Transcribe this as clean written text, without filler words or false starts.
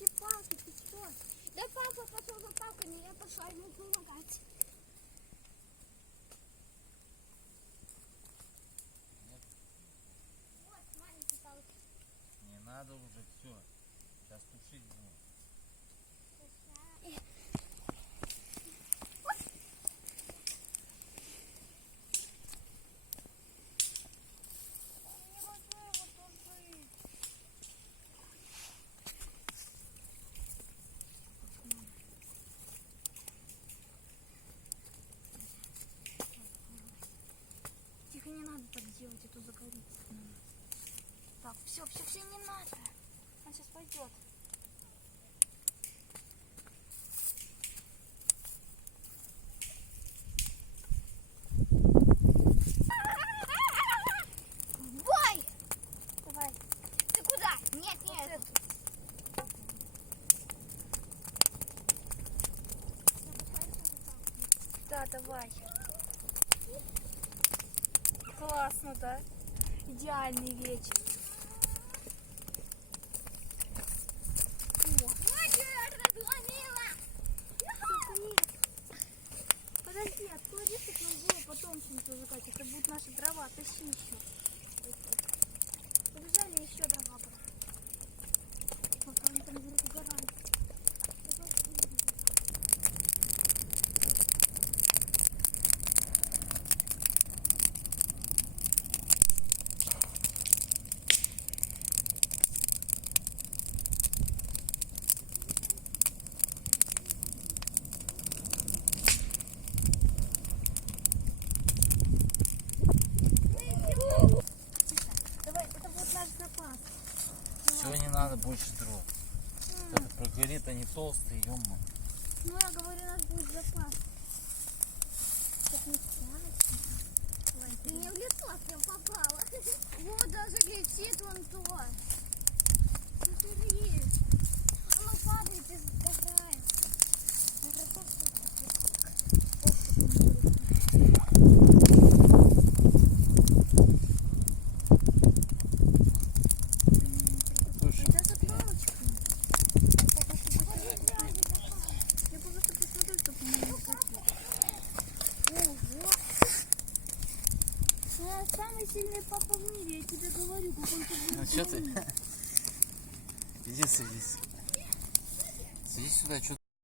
эти палки, ты что? Да папа пошел за палками, я пошла ему помогать. Нет, Вот маленький палки. не надо уже все. Сейчас тушить будем. Тихо, не надо так делать, а то загорится. Так, все, не надо. Он сейчас пойдет. Давай! Давай. Ты куда? Нет, нет. Да, давай. Классно, да? Идеальный вечер. Подожди, отклади, чтобы нам было потом чем-то зажигать. Это будет наша дрова, тащи еще. Побежали еще дрова. Пока они там угорают. Давай, это будет наш запас. Все, не надо больше дров. Это прогорит, они толстые, ё-моё. Ну, я говорю, у нас будет запас. Так не тянется. Ты не в лицо прям попала. Вот даже летит вон то. Смотри. Оно падает и загорается. Слушай, Это за палочка. Я просто посмотрю, чтобы у меня не горело. Ого! Я самый сильный папа в мире, я тебе говорю, как он тебе ну что ты? Иди садись. Садись сюда, что